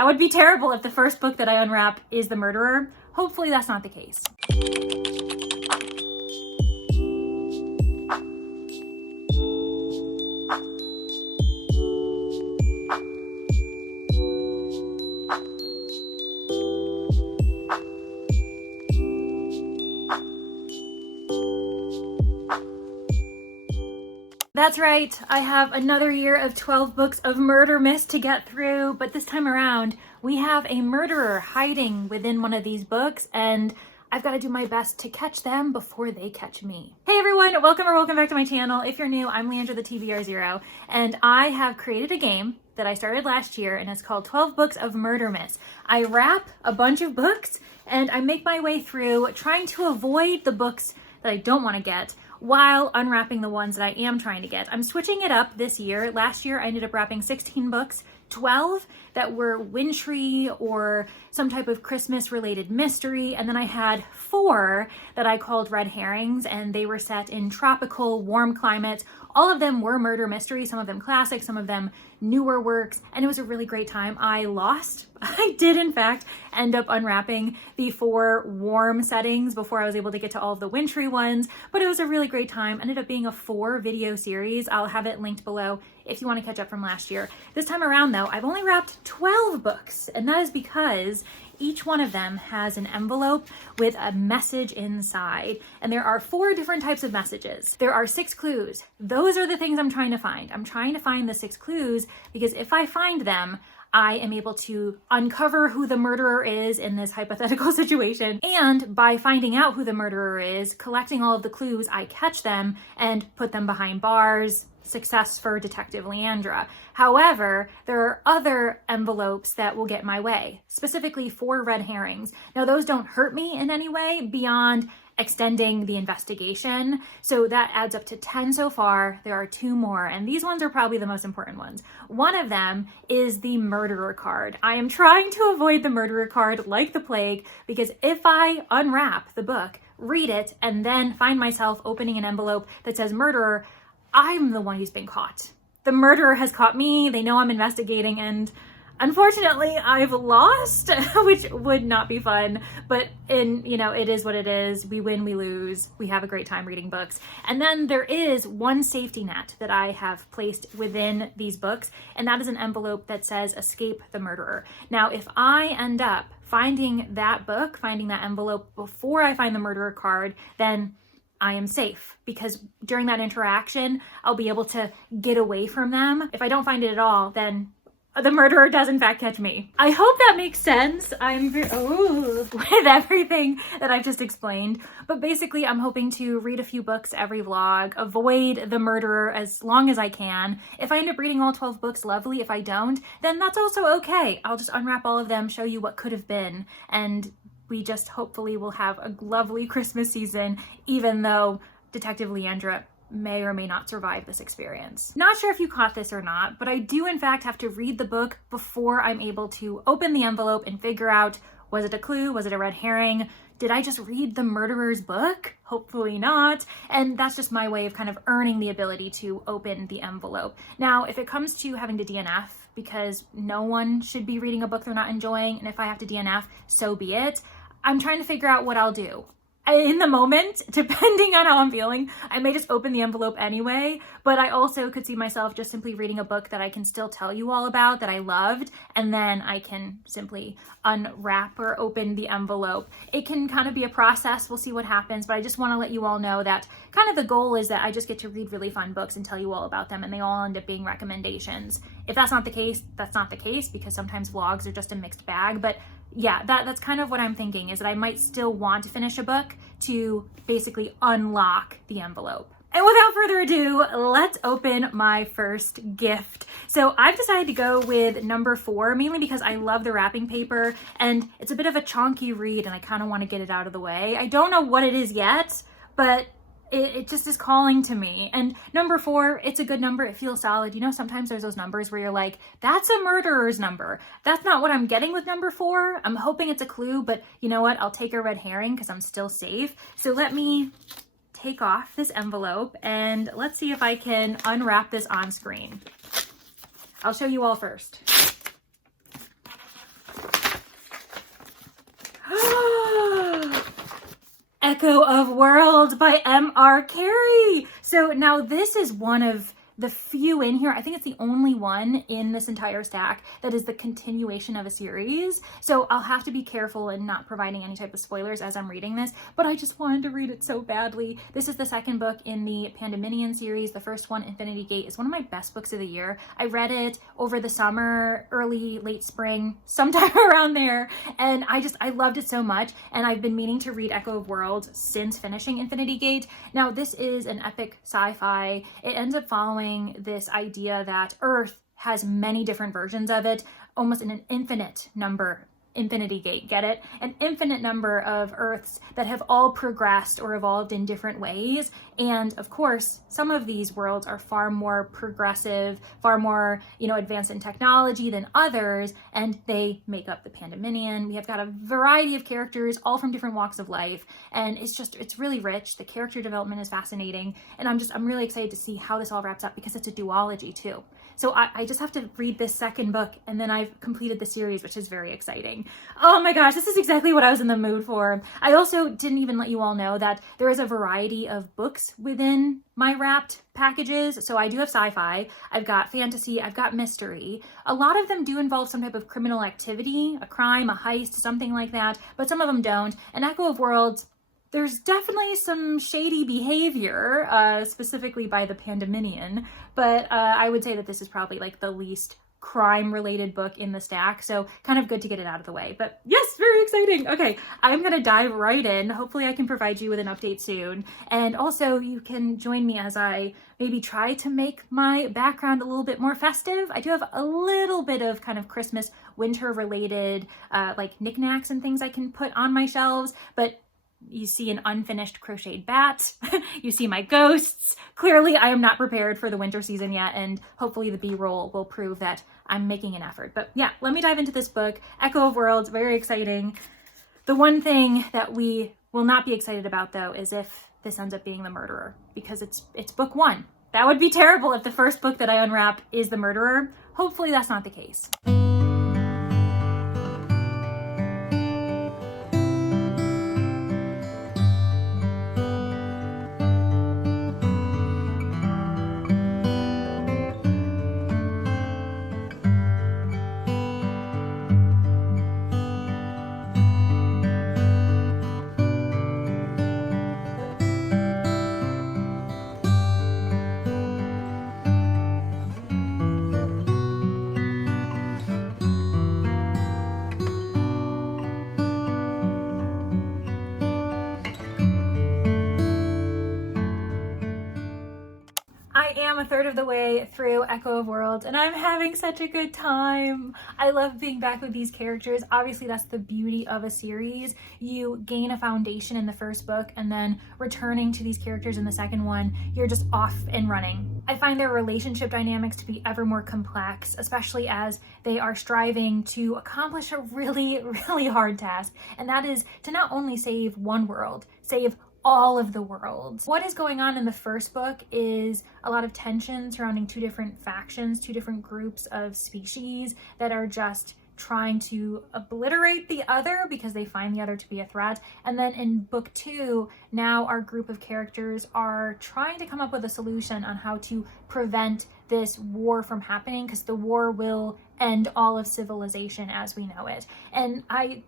That would be terrible if the first book that I unwrap is the murderer. Hopefully that's not the case. That's right, I have another year of 12 books of Murdermas to get through, but this time around, we have a murderer hiding within one of these books, and I've got to do my best to catch them before they catch me. Hey everyone, welcome back to my channel. If you're new, I'm Leandra the TBR0, and I have created a game that I started last year, and it's called 12 Books of Murdermas. I wrap a bunch of books, and I make my way through trying to avoid the books that I don't want to get, while unwrapping the ones that I am trying to get. I'm switching it up this year. Last year, I ended up wrapping 16 books, 12 that were wintry or some type of Christmas-related mystery, and then I had 4 that I called red herrings, and they were set in tropical, warm climates. All of them were murder mysteries, some of them classic, some of them newer works, and it was a really great time. I lost. I did, in fact, end up unwrapping the 4 warm settings before I was able to get to all of the wintry ones, but it was a really great time. Ended up being a 4-video series. I'll have it linked below if you want to catch up from last year. This time around, though, I've only wrapped 12 books, and that is because each one of them has an envelope with a message inside. And there are 4 different types of messages. There are 6 clues. Those are the things I'm trying to find. I'm trying to find the 6 clues because if I find them, I am able to uncover who the murderer is in this hypothetical situation. And by finding out who the murderer is, collecting all of the clues, I catch them and put them behind bars. Success for Detective Leandra. However, there are other envelopes that will get my way, specifically 4 red herrings. Now, those don't hurt me in any way beyond extending the investigation. So that adds up to 10 so far. There are 2 more, and these ones are probably the most important ones. One of them is the murderer card. I am trying to avoid the murderer card like the plague, because if I unwrap the book, read it, and then find myself opening an envelope that says murderer, I'm the one who's been caught. The murderer has caught me. They know I'm investigating, and unfortunately, I've lost, which would not be fun, but it is what it is. We win, we lose. We have a great time reading books. And then there is one safety net that I have placed within these books, and that is an envelope that says escape the murderer. Now, if I end up finding that book, finding that envelope before I find the murderer card, then I am safe, because during that interaction, I'll be able to get away from them. If I don't find it at all, then the murderer does in fact catch me. I hope that makes sense. I'm with everything that I've just explained. But basically, I'm hoping to read a few books every vlog, avoid the murderer as long as I can. If I end up reading all 12 books, lovely. If I don't, then that's also okay. I'll just unwrap all of them, show you what could have been, and we just hopefully will have a lovely Christmas season, even though Detective Leandra may or may not survive this experience. Not sure if you caught this or not, but I do in fact have to read the book before I'm able to open the envelope and figure out, was it a clue? Was it a red herring? Did I just read the murderer's book? Hopefully not. And that's just my way of kind of earning the ability to open the envelope. Now, if it comes to having to DNF, because no one should be reading a book they're not enjoying, and if I have to DNF, so be it. I'm trying to figure out what I'll do. In the moment, depending on how I'm feeling, I may just open the envelope anyway, but I also could see myself just simply reading a book that I can still tell you all about, that I loved, and then I can simply unwrap or open the envelope. It can kind of be a process. We'll see what happens, but I just want to let you all know that kind of the goal is that I just get to read really fun books and tell you all about them, and they all end up being recommendations. If that's not the case, that's not the case, because sometimes vlogs are just a mixed bag, but yeah, that's kind of what I'm thinking, is that I might still want to finish a book to basically unlock the envelope. And without further ado, let's open my first gift. So I've decided to go with number 4, mainly because I love the wrapping paper, and it's a bit of a chonky read, and I kind of want to get it out of the way. I don't know what it is yet, but it just is calling to me. And number 4, it's a good number. It feels solid. You know, sometimes there's those numbers where you're like, that's a murderer's number. That's not what I'm getting with number 4. I'm hoping it's a clue, but you know what? I'll take a red herring because I'm still safe. So let me take off this envelope and let's see if I can unwrap this on screen. I'll show you all first. Echo of Worlds by M.R. Carey. So now this is one of the few in here, I think it's the only one in this entire stack that is the continuation of a series. So I'll have to be careful in not providing any type of spoilers as I'm reading this, but I just wanted to read it so badly. This is the second book in the Pandemonium series. The first one, Infinity Gate, is one of my best books of the year. I read it over the summer, late spring, sometime around there, and I loved it so much, and I've been meaning to read Echo of Worlds since finishing Infinity Gate. Now, this is an epic sci-fi. It ends up following this idea that Earth has many different versions of it, almost in an infinite number. Infinity Gate, get it? An infinite number of Earths that have all progressed or evolved in different ways. And of course, some of these worlds are far more progressive, far more, advanced in technology than others, and they make up the Pandemonium. We have got a variety of characters, all from different walks of life, and it's really rich. The character development is fascinating, and I'm really excited to see how this all wraps up because it's a duology too. So I just have to read this second book, and then I've completed the series, which is very exciting. Oh my gosh, this is exactly what I was in the mood for. I also didn't even let you all know that there is a variety of books within my wrapped packages. So I do have sci-fi, I've got fantasy, I've got mystery. A lot of them do involve some type of criminal activity, a crime, a heist, something like that, but some of them don't. And Echo of Worlds, there's definitely some shady behavior, specifically by the Pandemonium, but I would say that this is probably like the least crime-related book in the stack, so kind of good to get it out of the way. But yes, very exciting. Okay, I'm gonna dive right in. Hopefully I can provide you with an update soon, and also you can join me as I maybe try to make my background a little bit more festive. I do have a little bit of kind of Christmas, winter-related like knickknacks and things I can put on my shelves, but you see an unfinished crocheted bat, you see my ghosts. Clearly I am not prepared for the winter season yet, and hopefully the B-roll will prove that I'm making an effort. But yeah, let me dive into this book. Echo of Worlds, very exciting. The one thing that we will not be excited about though is if this ends up being The Murderer, because it's book one. That would be terrible if the first book that I unwrap is The Murderer. Hopefully that's not the case. I am a third of the way through Echo of Worlds, and I'm having such a good time. I love being back with these characters. Obviously, that's the beauty of a series. You gain a foundation in the first book, and then returning to these characters in the second one, you're just off and running. I find their relationship dynamics to be ever more complex, especially as they are striving to accomplish a really, really hard task, and that is to not only save one world, save all of the worlds. What is going on in the first book is a lot of tension surrounding two different factions, two different groups of species that are just trying to obliterate the other because they find the other to be a threat. And then in book two, now our group of characters are trying to come up with a solution on how to prevent this war from happening, because the war will end all of civilization as we know it. And I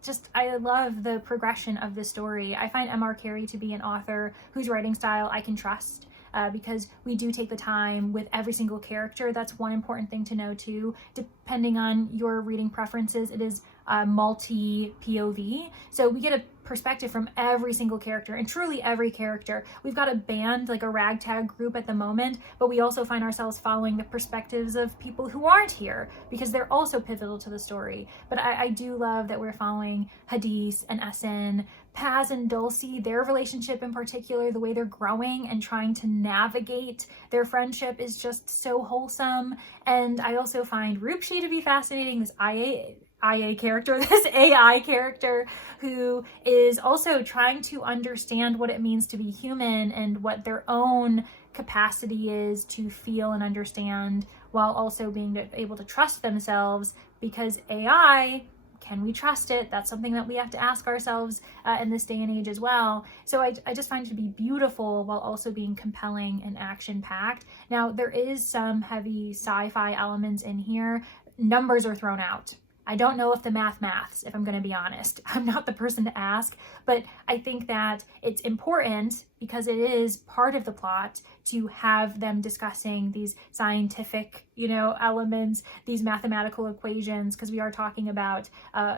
love the progression of the story. I find M.R. Carey to be an author whose writing style I can trust. Because we do take the time with every single character. That's one important thing to know too. Depending on your reading preferences, it is multi-POV. So we get a perspective from every single character, and truly every character. We've got a band, like a ragtag group at the moment, but we also find ourselves following the perspectives of people who aren't here because they're also pivotal to the story. But I do love that we're following Hadis and Essen, Paz and Dulcie, their relationship in particular, the way they're growing and trying to navigate their friendship is just so wholesome. And I also find Rupshi to be fascinating, this AI character who is also trying to understand what it means to be human and what their own capacity is to feel and understand, while also being able to trust themselves, because AI Can we trust it? That's something that we have to ask ourselves in this day and age as well. So I just find it to be beautiful while also being compelling and action-packed. Now, there is some heavy sci-fi elements in here. Numbers are thrown out. I don't know if the maths, if I'm going to be honest. I'm not the person to ask, but I think that it's important because it is part of the plot to have them discussing these scientific, elements, these mathematical equations, because we are talking about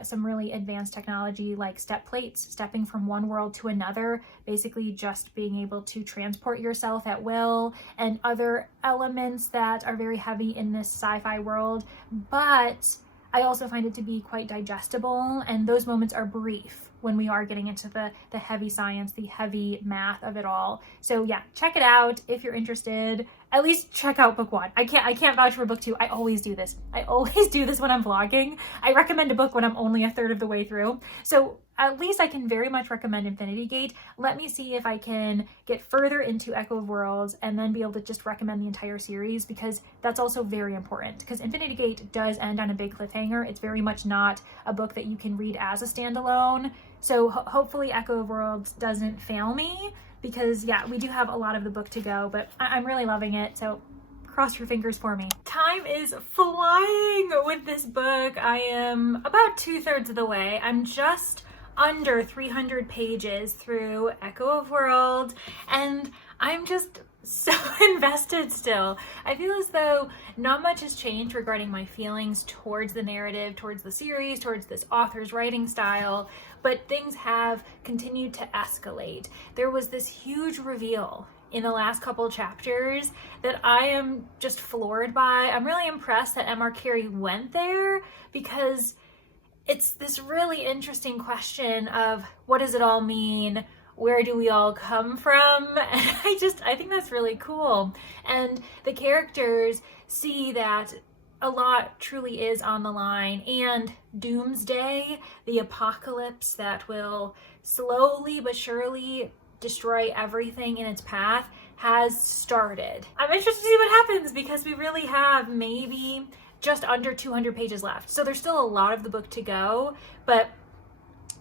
some really advanced technology like step plates, stepping from one world to another, basically just being able to transport yourself at will, and other elements that are very heavy in this sci-fi world. But I also find it to be quite digestible, and those moments are brief when we are getting into the heavy science, the heavy math of it all. So yeah, check it out if you're interested. At least check out book 1. I can't vouch for book 2. I always do this. I always do this when I'm vlogging. I recommend a book when I'm only a third of the way through. So at least I can very much recommend Infinity Gate. Let me see if I can get further into Echo of Worlds and then be able to just recommend the entire series, because that's also very important, because Infinity Gate does end on a big cliffhanger. It's very much not a book that you can read as a standalone. So hopefully Echo of Worlds doesn't fail me, because yeah, we do have a lot of the book to go, but I'm really loving it. So cross your fingers for me. Time is flying with this book. I am about 2/3 of the way. I'm just under 300 pages through Echo of World, and I'm just so invested still. I feel as though not much has changed regarding my feelings towards the narrative, towards the series, towards this author's writing style, but things have continued to escalate. There was this huge reveal in the last couple chapters that I am just floored by. I'm really impressed that M.R. Carey went there, because it's this really interesting question of what does it all mean? Where do we all come from? And I think that's really cool. And the characters see that a lot truly is on the line, and doomsday, the apocalypse that will slowly but surely destroy everything in its path, has started. I'm interested to see what happens, because we really have maybe just under 200 pages left. So there's still a lot of the book to go, but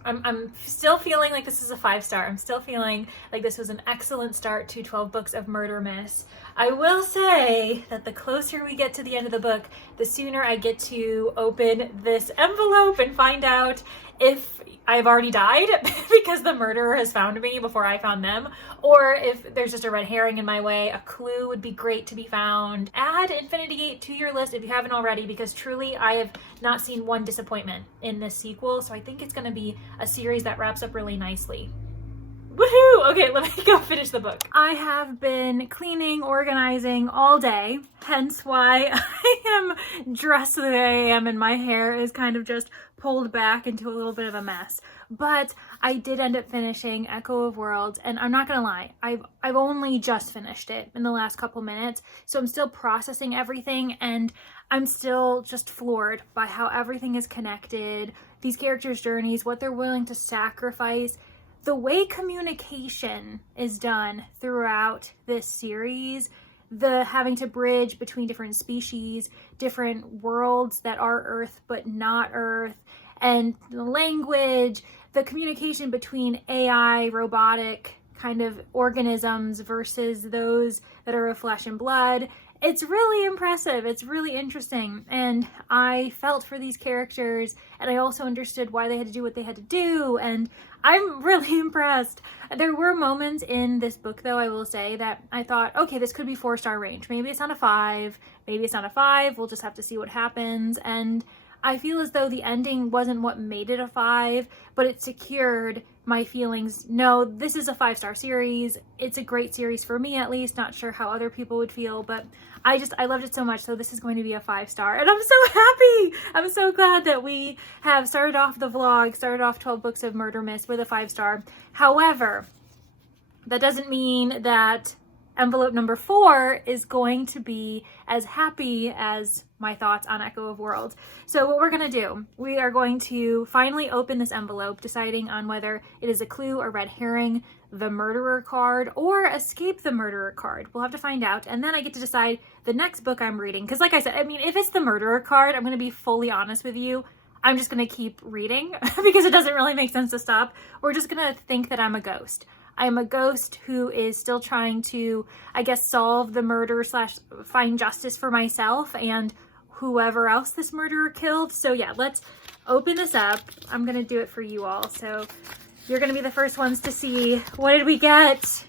I'm still feeling like this is a 5-star. I'm still feeling like this was an excellent start to 12 Books of Murdermas. I will say that the closer we get to the end of the book, the sooner I get to open this envelope and find out if I've already died because the murderer has found me before I found them, or if there's just a red herring in my way. A clue would be great to be found. Add Infinity Gate to your list if you haven't already, because truly I have not seen one disappointment in this sequel, so I think it's going to be a series that wraps up really nicely. Woohoo! Okay, let me go finish the book. I have been cleaning, organizing all day, hence why I am dressed the way I am and my hair is kind of just pulled back into a little bit of a mess. But I did end up finishing Echo of Worlds, and I'm not gonna lie, I've only just finished it in the last couple minutes, so I'm still processing everything, and I'm still just floored by how everything is connected, these characters' journeys, what they're willing to sacrifice. The way communication is done throughout this series, the having to bridge between different species, different worlds that are Earth but not Earth, and the language, the communication between AI, robotic kind of organisms versus those that are of flesh and blood. It's really impressive. It's really interesting. And I felt for these characters, and I also understood why they had to do what they had to do. And I'm really impressed. There were moments in this book, though, I will say, that I thought, okay, this could be 4-star range. Maybe it's not a 5. Maybe it's not a 5. We'll just have to see what happens. And I feel as though the ending wasn't what made it a 5, but it secured my feelings. No, this is a 5-star series. It's a great series for me, at least. Not sure how other people would feel, but I loved it so much. So this is going to be a 5-star, and I'm so happy. I'm so glad that we have started off the vlog, started off 12 Books of Murdermas with a 5-star. However, that doesn't mean that envelope number 4 is going to be as happy as my thoughts on Echo of Worlds. So what we're going to do, we are going to finally open this envelope, deciding on whether it is a clue, a red herring, the murderer card, or escape the murderer card. We'll have to find out. And then I get to decide the next book I'm reading. Because like I said, I mean, if it's the murderer card, I'm going to be fully honest with you, I'm just gonna keep reading because it doesn't really make sense to stop. We're just gonna think that I'm a ghost. I am a ghost who is still trying to, I guess, solve the murder slash find justice for myself and whoever else this murderer killed. So yeah, let's open this up. I'm gonna do it for you all. So you're gonna be the first ones to see. What did we get?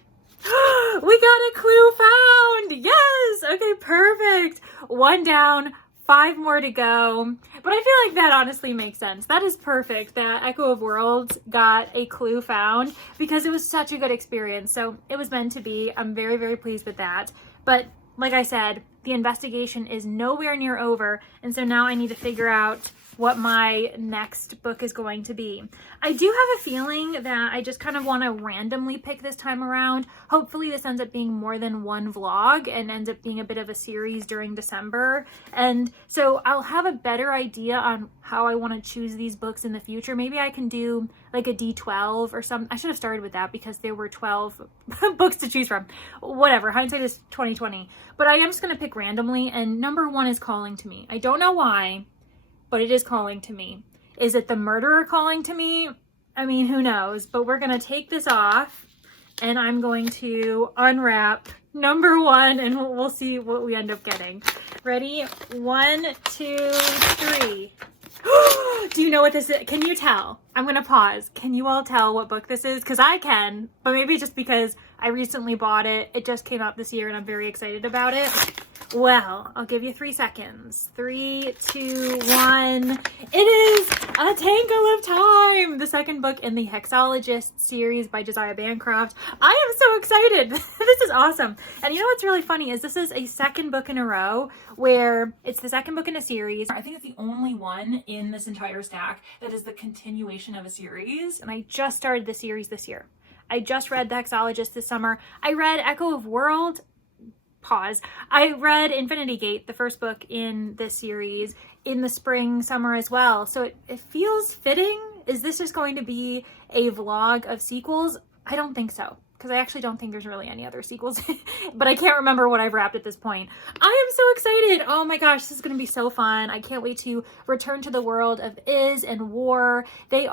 We got a clue found! Yes! Okay, perfect. 1 down, 5 more to go. But I feel like that honestly makes sense. That is perfect that Echo of Worlds got a clue found because it was such a good experience. So it was meant to be. I'm very, very pleased with that. But like I said, the investigation is nowhere near over. And so now I need to figure out what my next book is going to be. I do have a feeling that I just kind of want to randomly pick this time around. Hopefully this ends up being more than one vlog and ends up being a bit of a series during December. And so I'll have a better idea on how I want to choose these books in the future. Maybe I can do like a D12 or something. I should have started with that because there were 12 books to choose from. Whatever, hindsight is 2020. But I am just going to pick randomly, and number 1 is calling to me. I don't know why, but it is calling to me. Is it the murderer calling to me? I mean, who knows? But we're gonna take this off and I'm going to unwrap number 1 and we'll see what we end up getting. Ready? 1, 2, 3. Do you know what this is? Can you tell? I'm gonna pause. Can you all tell what book this is? Because I can, but maybe just because I recently bought it. It just came out this year and I'm very excited about it. Well, I'll give you 3 seconds. 3, 2, 1. It is A Tangle of Time, the second book in the Hexologist series by Josiah Bancroft. I am so excited. This is awesome. And you know what's really funny is this is a second book in a row where it's the second book in a series. I think it's the only one in this entire stack that is the continuation of a series. And I just started the series this year. I just read The Hexologist this summer. I read Echo of World. Pause. I read Infinity Gate, the first book in this series, in the spring, summer as well. So it feels fitting. Is this just going to be a vlog of sequels? I don't think so, because I actually don't think there's really any other sequels, but I can't remember what I've wrapped at this point. I am so excited. Oh my gosh, this is going to be so fun. I can't wait to return to the world of Iz and War. They're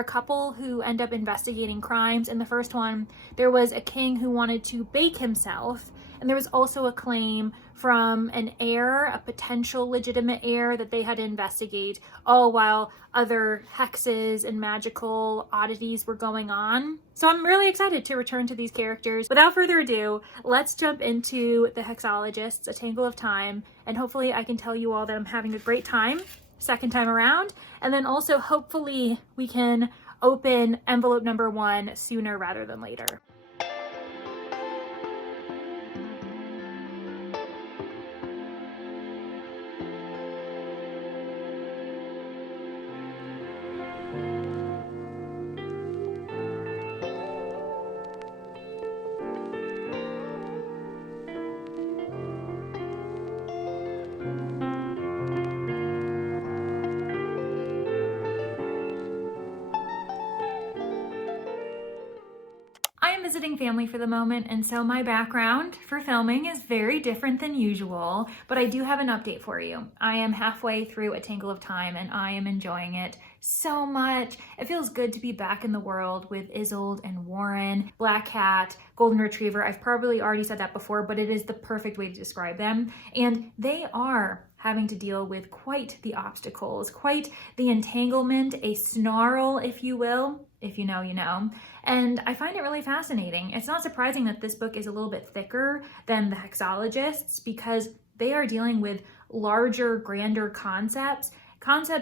a couple who end up investigating crimes. In the first one, there was a king who wanted to bake himself, and there was also a claim from an heir, a potential legitimate heir that they had to investigate, all while other hexes and magical oddities were going on. So I'm really excited to return to these characters. Without further ado, let's jump into The Hexologists, A Tangle of Time, and hopefully I can tell you all that I'm having a great time second time around, and then also hopefully we can open envelope number 1 sooner rather than later. Visiting family for the moment, and so my background for filming is very different than usual, but I do have an update for you. I am halfway through A Tangle of Time and I am enjoying it so much. It feels good to be back in the world with Isolde and Warren, Black Cat, Golden Retriever. I've probably already said that before, but it is the perfect way to describe them. And they are having to deal with quite the obstacles, quite the entanglement, a snarl, if you will. If you know, you know. And I find it really fascinating. It's not surprising that this book is a little bit thicker than The Hexologists because they are dealing with larger, grander concepts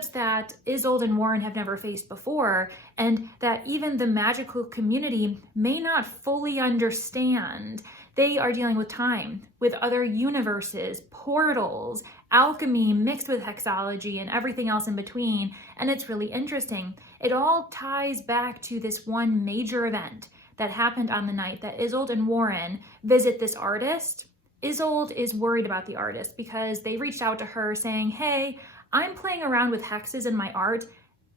that Isolde and Warren have never faced before, and that even the magical community may not fully understand. They are dealing with time, with other universes, portals, alchemy mixed with hexology and everything else in between, and it's really interesting. It all ties back to this one major event that happened on the night that Isolde and Warren visit this artist. Isolde is worried about the artist because they reached out to her saying, hey, I'm playing around with hexes in my art.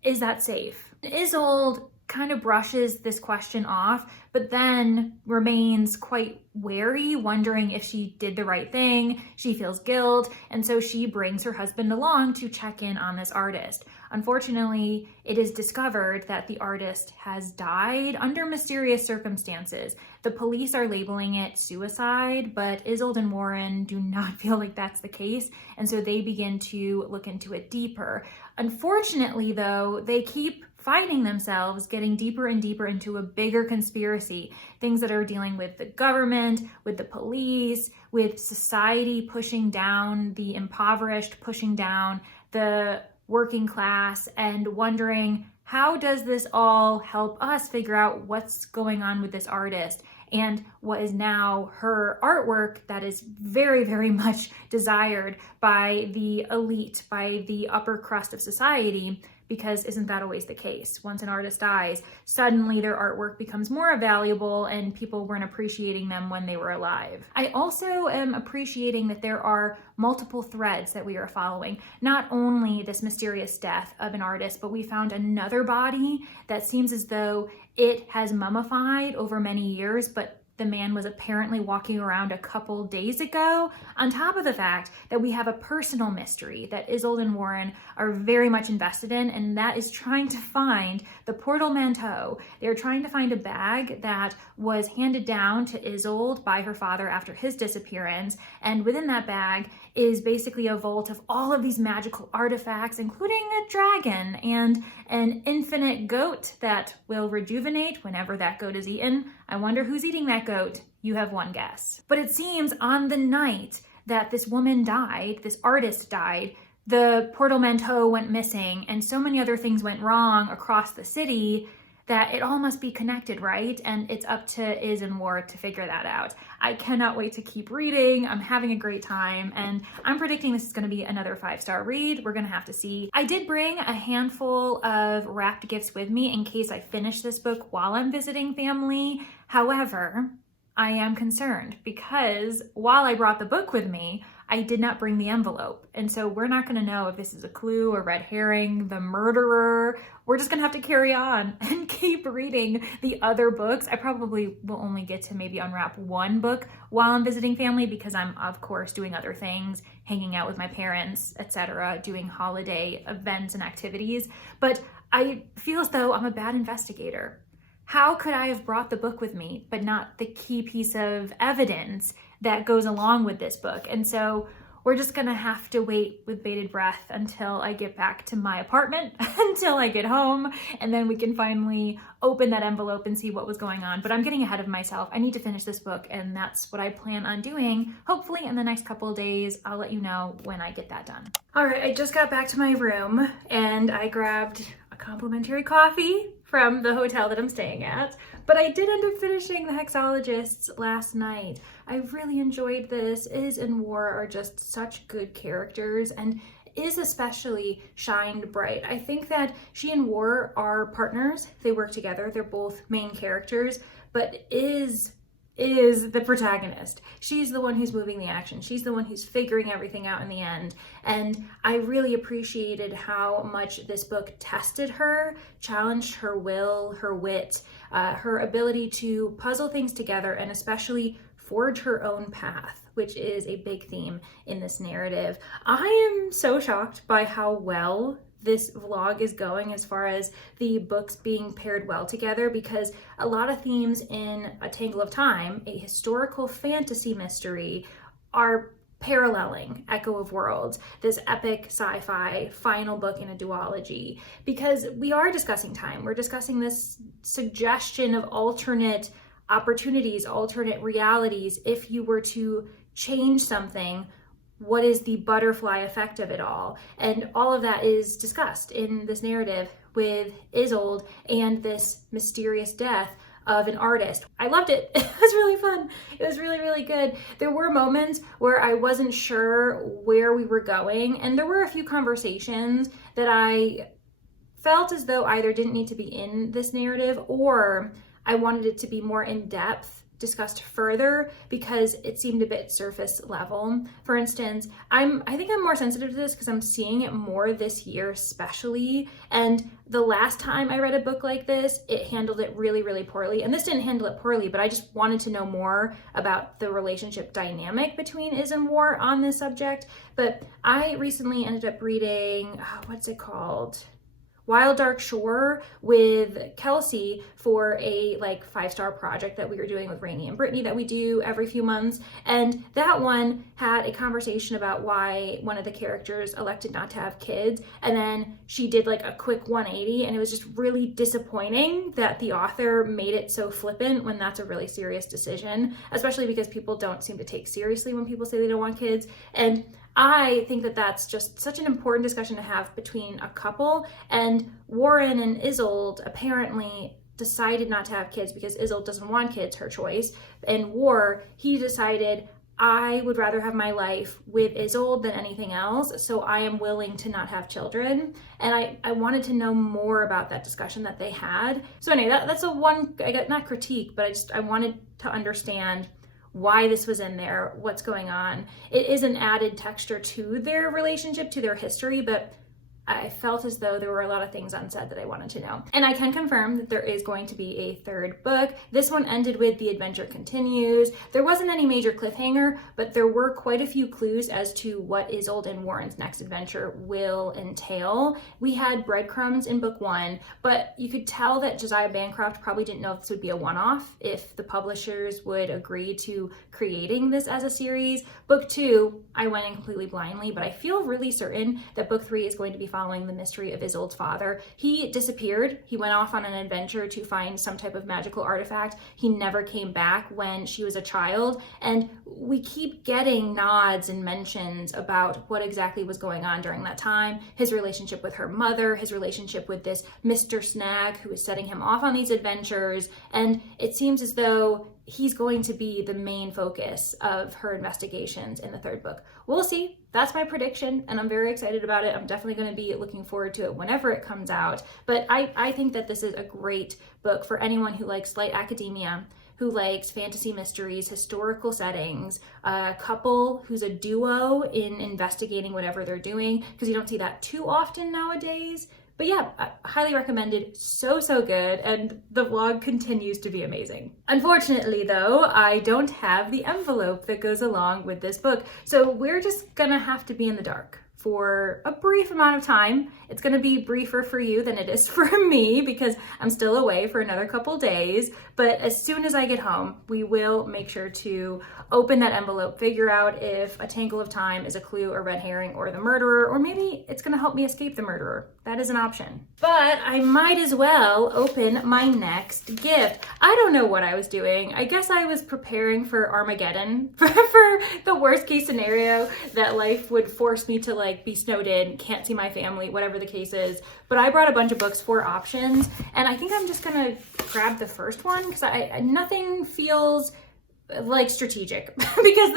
Is that safe? Isolde kind of brushes this question off, but then remains quite wary, wondering if she did the right thing. She feels guilt, and so she brings her husband along to check in on this artist. Unfortunately, it is discovered that the artist has died under mysterious circumstances. The police are labeling it suicide, but Isolde and Warren do not feel like that's the case, and so they begin to look into it deeper. Unfortunately, though, they keep finding themselves getting deeper and deeper into a bigger conspiracy, things that are dealing with the government, with the police, with society pushing down the impoverished, pushing down the working class, and wondering, how does this all help us figure out what's going on with this artist and what is now her artwork that is very, very much desired by the elite, by the upper crust of society, because isn't that always the case? Once an artist dies, suddenly their artwork becomes more valuable and people weren't appreciating them when they were alive. I also am appreciating that there are multiple threads that we are following. Not only this mysterious death of an artist, but we found another body that seems as though it has mummified over many years, but the man was apparently walking around a couple days ago, on top of the fact that we have a personal mystery that Isolde and Warren are very much invested in, and that is trying to find the portmanteau. They're trying to find a bag that was handed down to Isolde by her father after his disappearance, and within that bag is basically a vault of all of these magical artifacts, including a dragon and an infinite goat that will rejuvenate whenever that goat is eaten. I wonder who's eating that goat. You have one guess. But it seems on the night that this woman died, this artist died, the portmanteau went missing and so many other things went wrong across the city that it all must be connected, right? And it's up to Iz and Ward to figure that out. I cannot wait to keep reading. I'm having a great time, and I'm predicting this is gonna be another 5-star read. We're gonna have to see. I did bring a handful of wrapped gifts with me in case I finish this book while I'm visiting family. However, I am concerned because while I brought the book with me, I did not bring the envelope. And so we're not gonna know if this is a clue, a red herring, the murderer. We're just gonna have to carry on and keep reading the other books. I probably will only get to maybe unwrap one book while I'm visiting family because I'm of course doing other things, hanging out with my parents, etc., doing holiday events and activities. But I feel as though I'm a bad investigator. How could I have brought the book with me, but not the key piece of evidence that goes along with this book? And so we're just gonna have to wait with bated breath until I get back to my apartment, until I get home, and then we can finally open that envelope and see what was going on. But I'm getting ahead of myself. I need to finish this book, and that's what I plan on doing. Hopefully in the next couple of days, I'll let you know when I get that done. All right, I just got back to my room and I grabbed a complimentary coffee from the hotel that I'm staying at, but I did end up finishing The Hexologists last night. I really enjoyed this. Iz and War are just such good characters, and Iz especially shined bright. I think that she and War are partners. They work together. They're both main characters, but Iz is the protagonist. She's the one who's moving the action. She's the one who's figuring everything out in the end. And I really appreciated how much this book tested her, challenged her will, her wit, her ability to puzzle things together, and especially forge her own path, which is a big theme in this narrative. I am so shocked by how well this vlog is going as far as the books being paired well together, because a lot of themes in A Tangle of Time, a historical fantasy mystery, are paralleling Echo of Worlds, this epic sci-fi final book in a duology, because we are discussing time. We're discussing this suggestion of alternate opportunities, alternate realities. If you were to change something, what is the butterfly effect of it all? And all of that is discussed in this narrative with Isolde and this mysterious death of an artist. I loved it. It was really fun. It was really, really good. There were moments where I wasn't sure where we were going, and there were a few conversations that I felt as though either didn't need to be in this narrative or I wanted it to be more in depth discussed further because it seemed a bit surface level. For instance, I think I'm more sensitive to this because I'm seeing it more this year especially, and the last time I read a book like this, it handled it really, really poorly. And this didn't handle it poorly, but I just wanted to know more about the relationship dynamic between Iz and War on this subject. But I recently ended up reading, what's it called? Wild Dark Shore with Kelsey for a 5-star project that we were doing with Rainey and Brittany that we do every few months. And that one had a conversation about why one of the characters elected not to have kids. And then she did a quick 180, and it was just really disappointing that the author made it so flippant when that's a really serious decision, especially because people don't seem to take seriously when people say they don't want kids. And I think that that's just such an important discussion to have between a couple, and Warren and Isolde apparently decided not to have kids because Isolde doesn't want kids, her choice. And War, he decided, I would rather have my life with Isolde than anything else, so I am willing to not have children. And I wanted to know more about that discussion that they had. So anyway, that's a one, I got not critique, but I wanted to understand why this was in there, what's going on. It is an added texture to their relationship, to their history, but I felt as though there were a lot of things unsaid that I wanted to know. And I can confirm that there is going to be a third book. This one ended with The Adventure Continues. There wasn't any major cliffhanger, but there were quite a few clues as to what Isolde and Warren's next adventure will entail. We had breadcrumbs in book 1, but you could tell that Josiah Bancroft probably didn't know if this would be a one-off, if the publishers would agree to creating this as a series. Book 2, I went in completely blindly, but I feel really certain that book 3 is going to be following the mystery of Isolde's father. He disappeared. He went off on an adventure to find some type of magical artifact. He never came back when she was a child, and we keep getting nods and mentions about what exactly was going on during that time. His relationship with her mother, his relationship with this Mr. Snag who is setting him off on these adventures, and it seems as though he's going to be the main focus of her investigations in the third book. We'll see. That's my prediction, and I'm very excited about it. I'm definitely going to be looking forward to it whenever it comes out. But I think that this is a great book for anyone who likes light academia, who likes fantasy mysteries, historical settings, a couple who's a duo in investigating whatever they're doing, because you don't see that too often nowadays. But yeah, highly recommended, so good, and the vlog continues to be amazing. Unfortunately though, I don't have the envelope that goes along with this book, so we're just gonna have to be in the dark for a brief amount of time. It's gonna be briefer for you than it is for me because I'm still away for another couple days, but as soon as I get home, we will make sure to open that envelope, figure out if a Tangle of Time is a clue or red herring or the murderer, or maybe it's gonna help me escape the murderer. That is an option. But I might as well open my next gift. I don't know what I was doing. I guess I was preparing for Armageddon, for the worst case scenario that life would force me to be snowed in, can't see my family, whatever the case is. But I brought a bunch of books for options, and I think I'm just gonna grab the first one because nothing feels strategic because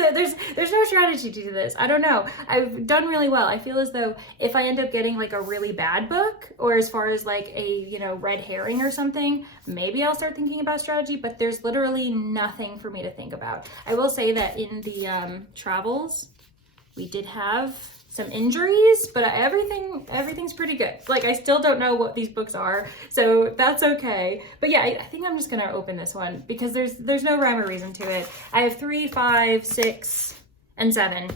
there's no strategy to this. I don't know. I've done really well. I feel as though if I end up getting a really bad book, or as far as a red herring or something, maybe I'll start thinking about strategy, but there's literally nothing for me to think about. I will say that in the travels, we did have some injuries, but everything's pretty good. I still don't know what these books are, so that's okay. But yeah, I think I'm just gonna open this one because there's no rhyme or reason to it. I have 3, 5, 6, and 7.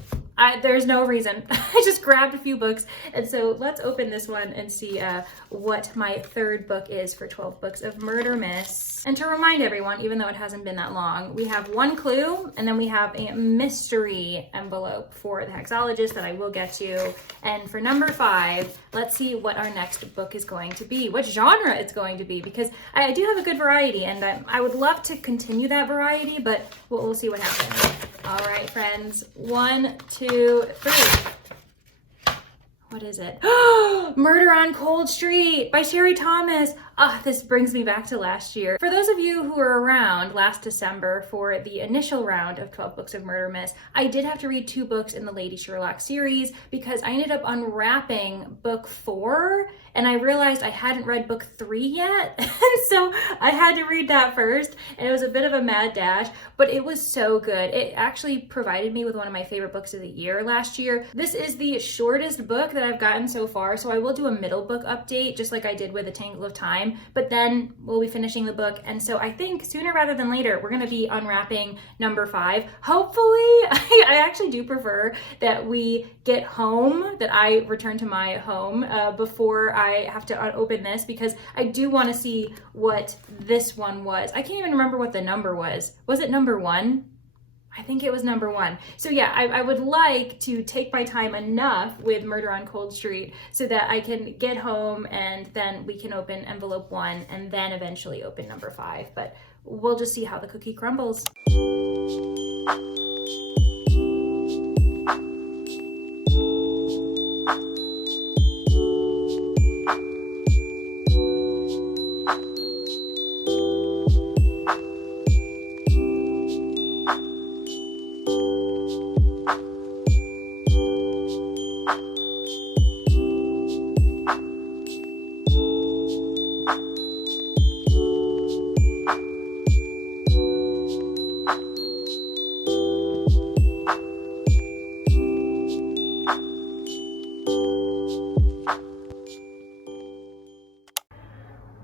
There's no reason. I just grabbed a few books, and so let's open this one and see what my third book is for 12 Books of Murdermas. And to remind everyone, even though it hasn't been that long, we have one clue, and then we have a mystery envelope for the hexologist that I will get to. And for number 5, let's see what our next book is going to be, what genre it's going to be, because I do have a good variety, and I would love to continue that variety, but we'll see what happens. All right, friends, 1, 2, 3. What is it? Murder on Cold Street by Sherry Thomas. This brings me back to last year. For those of you who were around last December for the initial round of 12 Books of Murdermas, I did have to read 2 books in the Lady Sherlock series because I ended up unwrapping book 4 and I realized I hadn't read book 3 yet. And so I had to read that first, and it was a bit of a mad dash, but it was so good. It actually provided me with one of my favorite books of the year last year. This is the shortest book that I've gotten so far, so I will do a middle book update just like I did with The Tangle of Time, but then we'll be finishing the book, and so I think sooner rather than later we're going to be unwrapping number 5. Hopefully, I actually do prefer that we get home, that I return to my home before I have to open this, because I do want to see what this one was. I can't even remember what the number was. Was it number 1? I think it was number 1. So yeah, I would like to take my time enough with Murder on Cold Street so that I can get home and then we can open envelope 1 and then eventually open number 5. But we'll just see how the cookie crumbles.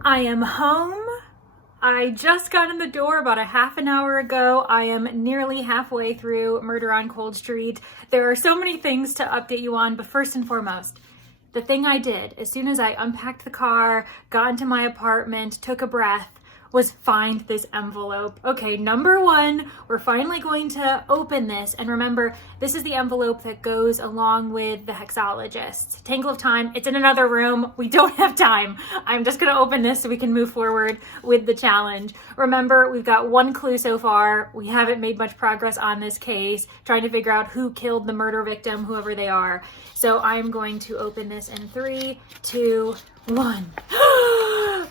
I am home. I just got in the door about a half an hour ago. I am nearly halfway through Murder on Cold Street. There are so many things to update you on, but first and foremost, the thing I did as soon as I unpacked the car, got into my apartment, took a breath, was find this envelope. Okay, number 1, we're finally going to open this. And remember, this is the envelope that goes along with the hexologist. Tangle of Time, it's in another room. We don't have time. I'm just gonna open this so we can move forward with the challenge. Remember, we've got 1 clue so far. We haven't made much progress on this case, trying to figure out who killed the murder victim, whoever they are. So I'm going to open this in 3, 2, 1.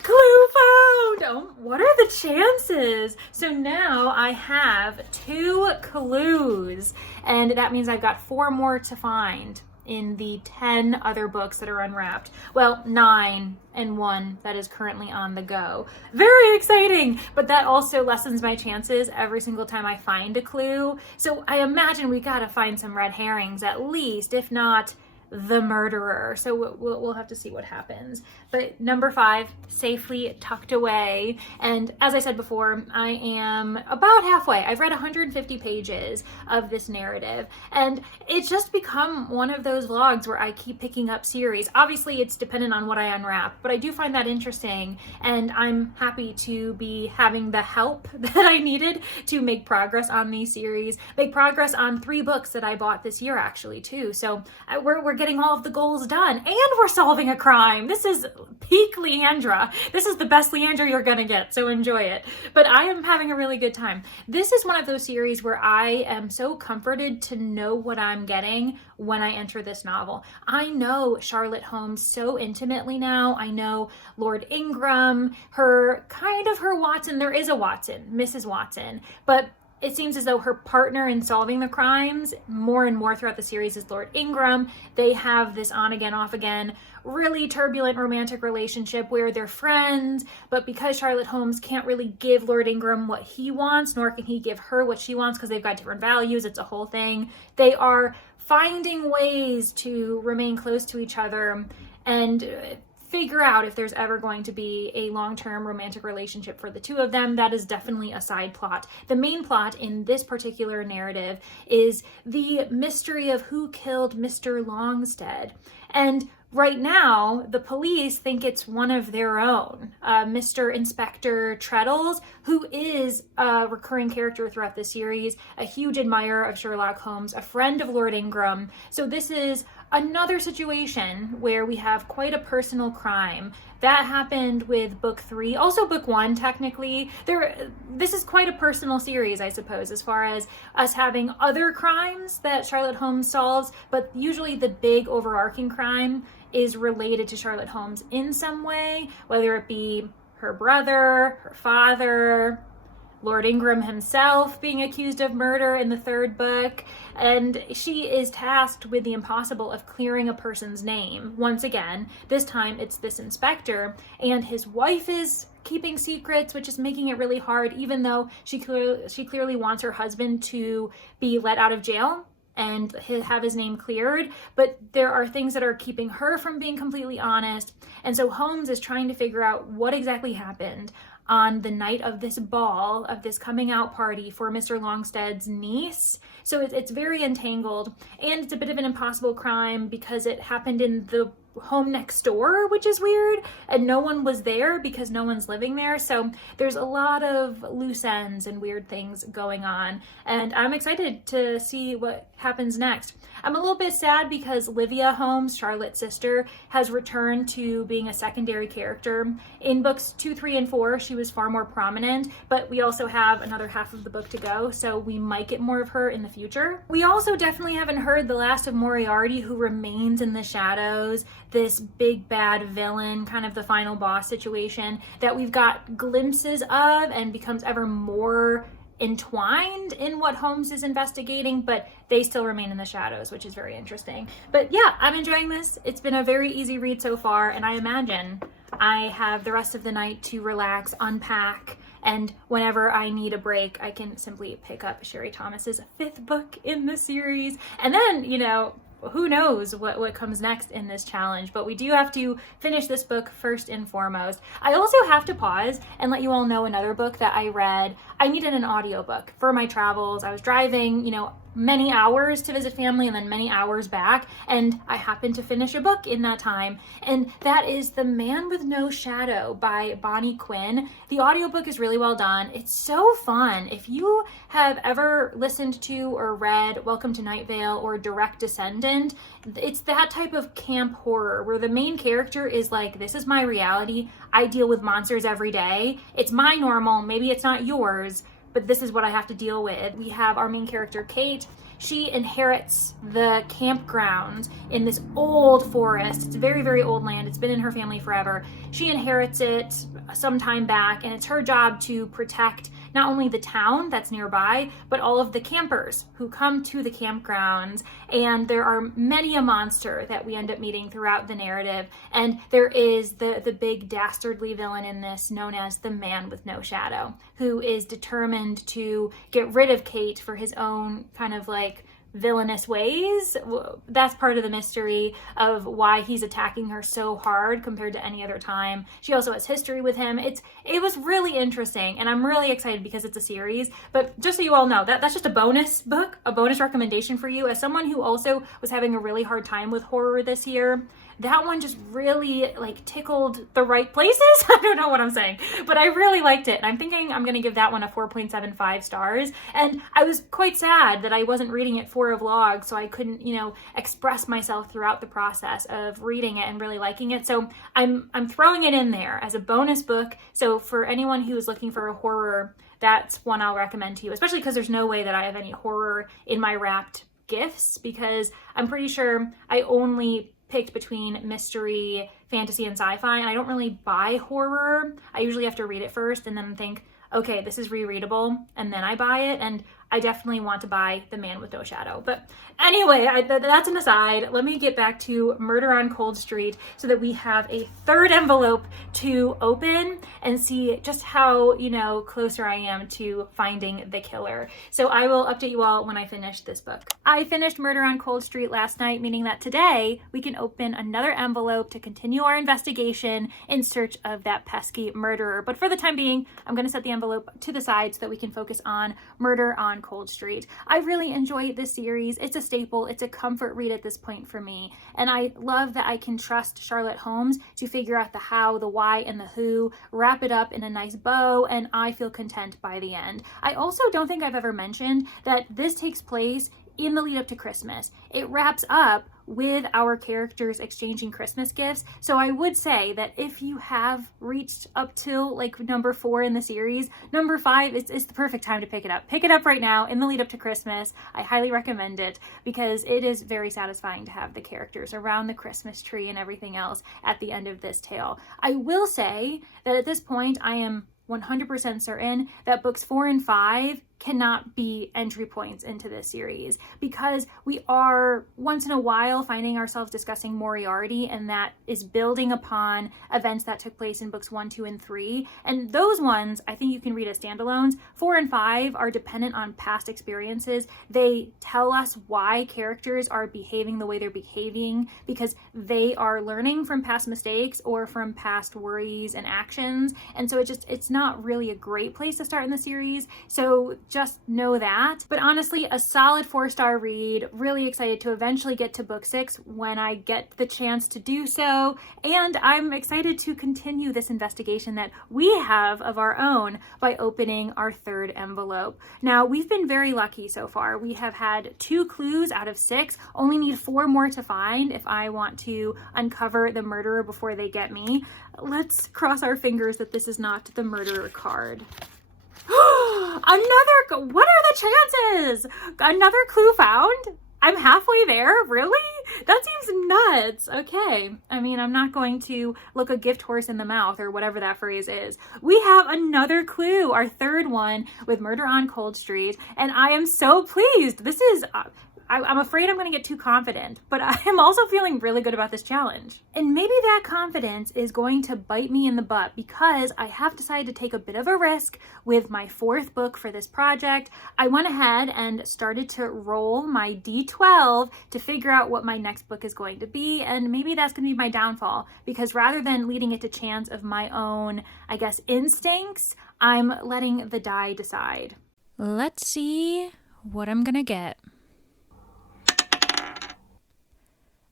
Clue found! Oh, what are the chances? So now I have 2 clues, and that means I've got 4 more to find in the 10 other books that are unwrapped. Well, 9 and 1 that is currently on the go. Very exciting, but that also lessens my chances every single time I find a clue. So I imagine we gotta find some red herrings at least, if not the murderer. So we'll have to see what happens. But number 5, safely tucked away. And as I said before, I am about halfway. I've read 150 pages of this narrative, and it's just become one of those vlogs where I keep picking up series. Obviously, it's dependent on what I unwrap, but I do find that interesting, and I'm happy to be having the help that I needed to make progress on these series, make progress on 3 books that I bought this year, actually, too. So we're getting all of the goals done, and we're solving a crime. This is peak Leandra. This is the best Leandra you're gonna get, so enjoy it. But I am having a really good time. This is one of those series where I am so comforted to know what I'm getting when I enter this novel. I know Charlotte Holmes so intimately now. I know Lord Ingram, her Watson. There is a Watson, Mrs. Watson, but it seems as though her partner in solving the crimes more and more throughout the series is Lord Ingram. They have this on again, off again, really turbulent romantic relationship where they're friends, but because Charlotte Holmes can't really give Lord Ingram what he wants, nor can he give her what she wants because they've got different values, it's a whole thing. They are finding ways to remain close to each other and figure out if there's ever going to be a long-term romantic relationship for the 2 of them. That is definitely a side plot. The main plot in this particular narrative is the mystery of who killed Mr. Longstead. And right now, the police think it's one of their own, Mr. Inspector Treadles, who is a recurring character throughout the series, a huge admirer of Sherlock Holmes, a friend of Lord Ingram. So this is another situation where we have quite a personal crime. That happened with book 3, also book 1 technically. This is quite a personal series, I suppose, as far as us having other crimes that Charlotte Holmes solves, but usually the big overarching crime is related to Charlotte Holmes in some way, whether it be her brother, her father, Lord Ingram himself being accused of murder in the third book, and she is tasked with the impossible of clearing a person's name. Once again, this time it's this inspector, and his wife is keeping secrets, which is making it really hard, even though she clearly wants her husband to be let out of jail and have his name cleared, but there are things that are keeping her from being completely honest. And so Holmes is trying to figure out what exactly happened on the night of this ball, of this coming out party for Mr. Longstead's niece. So it's very entangled, and it's a bit of an impossible crime because it happened in the home next door, which is weird, and no one was there because no one's living there. So there's a lot of loose ends and weird things going on, and I'm excited to see what happens next. I'm a little bit sad because Livia Holmes, Charlotte's sister, has returned to being a secondary character. In books 2, 3, and 4, she was far more prominent, but we also have another half of the book to go, so we might get more of her in the future. We also definitely haven't heard the last of Moriarty, who remains in the shadows, this big bad villain, kind of the final boss situation that we've got glimpses of and becomes ever more entwined in what Holmes is investigating, but they still remain in the shadows, which is very interesting. But yeah, I'm enjoying this. It's been a very easy read so far, and I imagine I have the rest of the night to relax, unpack, and whenever I need a break, I can simply pick up Sherry Thomas's 5th book in the series. And then, you know, who knows what comes next in this challenge, but we do have to finish this book first and foremost. I also have to pause and let you all know another book that I read. I needed an audiobook for my travels. I was driving, you know, many hours to visit family and then many hours back, and I happened to finish a book in that time, and that is The Man with No Shadow by Bonnie Quinn. The audiobook is really well done. It's so fun. If you have ever listened to or read Welcome to Night Vale or Direct Descendant, it's that type of camp horror where the main character is like, this is my reality. I deal with monsters every day. It's my normal. Maybe it's not yours, but this is what I have to deal with. We have our main character, Kate. She inherits the campground in this old forest. It's very, very old land. It's been in her family forever. She inherits it some time back, and it's her job to protect not only the town that's nearby, but all of the campers who come to the campgrounds. And there are many a monster that we end up meeting throughout the narrative. And there is the big dastardly villain in this known as the Man with No Shadow, who is determined to get rid of Kate for his own kind of like villainous ways. That's part of the mystery of why he's attacking her so hard compared to any other time. She also has history with him. It was really interesting, and I'm really excited because it's a series. But just so you all know, that's just a bonus book, a bonus recommendation for you. As someone who also was having a really hard time with horror this year, that one just really like tickled the right places. I don't know what I'm saying, but I really liked it. And I'm thinking I'm going to give that one a 4.75 stars. And I was quite sad that I wasn't reading it for a vlog, so I couldn't, you know, express myself throughout the process of reading it and really liking it. So I'm throwing it in there as a bonus book. So for anyone who is looking for a horror, that's one I'll recommend to you, especially because there's no way that I have any horror in my wrapped gifts, because I'm pretty sure I only picked between mystery, fantasy, and sci-fi, and I don't really buy horror. I usually have to read it first and then think, okay, this is rereadable, and then I buy it, and I definitely want to buy The Man with No Shadow. But anyway, that's an aside. Let me get back to Murder on Cold Street so that we have a third envelope to open and see just how, you know, closer I am to finding the killer. So I will update you all when I finish this book. I finished Murder on Cold Street last night, meaning that today we can open another envelope to continue our investigation in search of that pesky murderer. But for the time being, I'm going to set the envelope to the side so that we can focus on Murder on Cold Street. I really enjoy this series. It's a staple. It's a comfort read at this point for me. And I love that I can trust Charlotte Holmes to figure out the how, the why, and the who, wrap it up in a nice bow, and I feel content by the end. I also don't think I've ever mentioned that this takes place in the lead up to Christmas. It wraps up with our characters exchanging Christmas gifts. So I would say that if you have reached up till like number 4 in the series, number 5 is the perfect time to pick it up. Pick it up right now in the lead up to Christmas. I highly recommend it because it is very satisfying to have the characters around the Christmas tree and everything else at the end of this tale. I will say that at this point, I am 100% certain that books 4 and 5 cannot be entry points into this series, because we are once in a while finding ourselves discussing Moriarty, and that is building upon events that took place in books 1, 2, and 3. And those ones, I think you can read as standalones. 4 and 5 are dependent on past experiences. They tell us why characters are behaving the way they're behaving because they are learning from past mistakes or from past worries and actions. And so it's not really a great place to start in the series. So just know that. But honestly, a solid 4-star read. Really excited to eventually get to book 6 when I get the chance to do so. And I'm excited to continue this investigation that we have of our own by opening our 3rd envelope. Now, we've been very lucky so far. We have had 2 clues out of 6. Only need 4 more to find if I want to uncover the murderer before they get me. Let's cross our fingers that this is not the murderer card. What are the chances? Another clue found? I'm halfway there? Really? That seems nuts. Okay. I mean, I'm not going to look a gift horse in the mouth or whatever that phrase is. We have another clue, our 3rd one with Murder on Cold Street, and I am so pleased. This is... I'm afraid I'm going to get too confident, but I am also feeling really good about this challenge. And maybe that confidence is going to bite me in the butt because I have decided to take a bit of a risk with my 4th book for this project. I went ahead and started to roll my D12 to figure out what my next book is going to be, and maybe that's going to be my downfall because rather than leading it to chance of my own, I guess, instincts, I'm letting the die decide. Let's see what I'm going to get.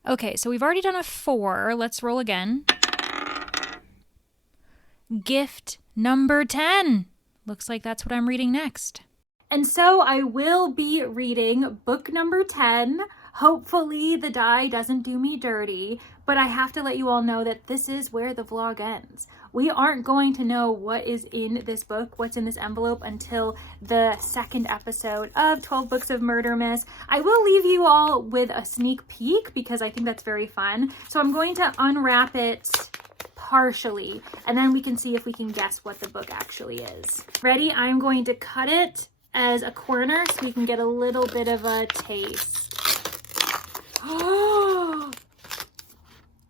Okay, so we've already done a 4. Let's roll again. Gift number 10. Looks like that's what I'm reading next. And so I will be reading book number 10. Hopefully the die doesn't do me dirty, but I have to let you all know that this is where the vlog ends. We aren't going to know what is in this book, what's in this envelope, until the 2nd episode of 12 Books of Murdermas. I will leave you all with a sneak peek because I think that's very fun. So I'm going to unwrap it partially, and then we can see if we can guess what the book actually is. Ready? I'm going to cut it as a corner so we can get a little bit of a taste. Oh,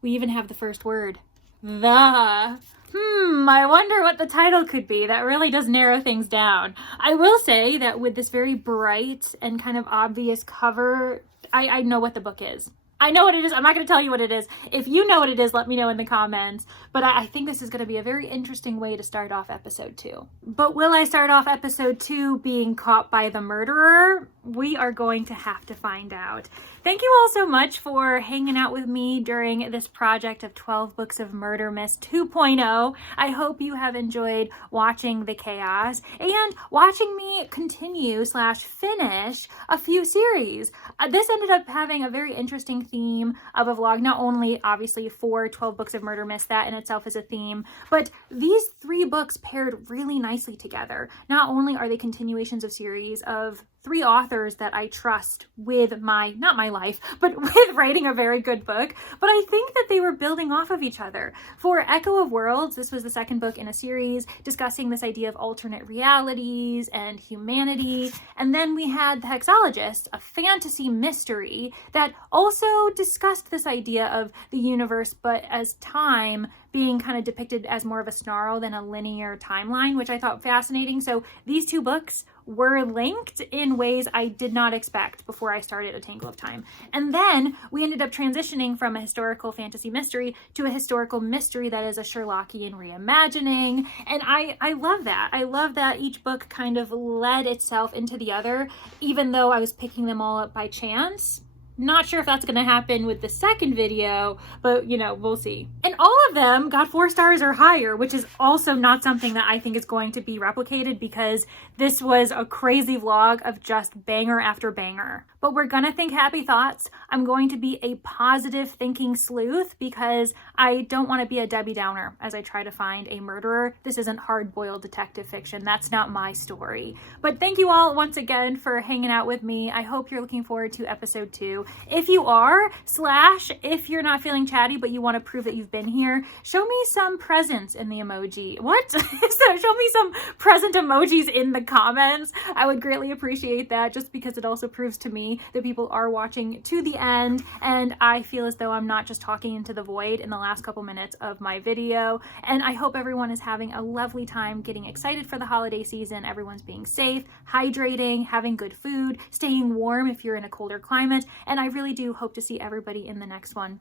we even have the first word. The. I wonder what the title could be. That really does narrow things down. I will say that with this very bright and kind of obvious cover, I know what the book is. I know what it is. I'm not going to tell you what it is. If you know what it is, let me know in the comments. But I think this is going to be a very interesting way to start off episode 2. But will I start off episode 2 being caught by the murderer? We are going to have to find out. Thank you all so much for hanging out with me during this project of 12 Books of Murdermas 2.0. I hope you have enjoyed watching the chaos and watching me continue/finish a few series. This ended up having a very interesting theme of a vlog, not only obviously for 12 Books of Murdermas, that in itself is a theme, but these 3 books paired really nicely together. Not only are they continuations of series of 3 authors that I trust with not my life, but with writing a very good book, but I think that they were building off of each other. For Echo of Worlds, this was the 2nd book in a series discussing this idea of alternate realities and humanity. And then we had The Hexologist, a fantasy mystery that also discussed this idea of the universe, but as time being kind of depicted as more of a snarl than a linear timeline, which I thought fascinating. So these 2 books were linked in ways I did not expect before I started A Tangle of Time. And then we ended up transitioning from a historical fantasy mystery to a historical mystery that is a Sherlockian reimagining. And I love that. I love that each book kind of led itself into the other, even though I was picking them all up by chance. Not sure if that's going to happen with the second video, but you know, we'll see. And all of them got 4 stars or higher, which is also not something that I think is going to be replicated because this was a crazy vlog of just banger after banger. But we're gonna think happy thoughts. I'm going to be a positive thinking sleuth because I don't want to be a Debbie Downer as I try to find a murderer. This isn't hard-boiled detective fiction. That's not my story. But thank you all once again for hanging out with me. I hope you're looking forward to episode 2. If you are, / if you're not feeling chatty but you want to prove that you've been here, show me some presents in the emoji. What? So show me some present emojis in the comments. I would greatly appreciate that just because it also proves to me that people are watching to the end, and I feel as though I'm not just talking into the void in the last couple minutes of my video. And I hope everyone is having a lovely time getting excited for the holiday season. Everyone's being safe, hydrating, having good food, staying warm if you're in a colder climate, and I really do hope to see everybody in the next one.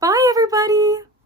Bye, everybody!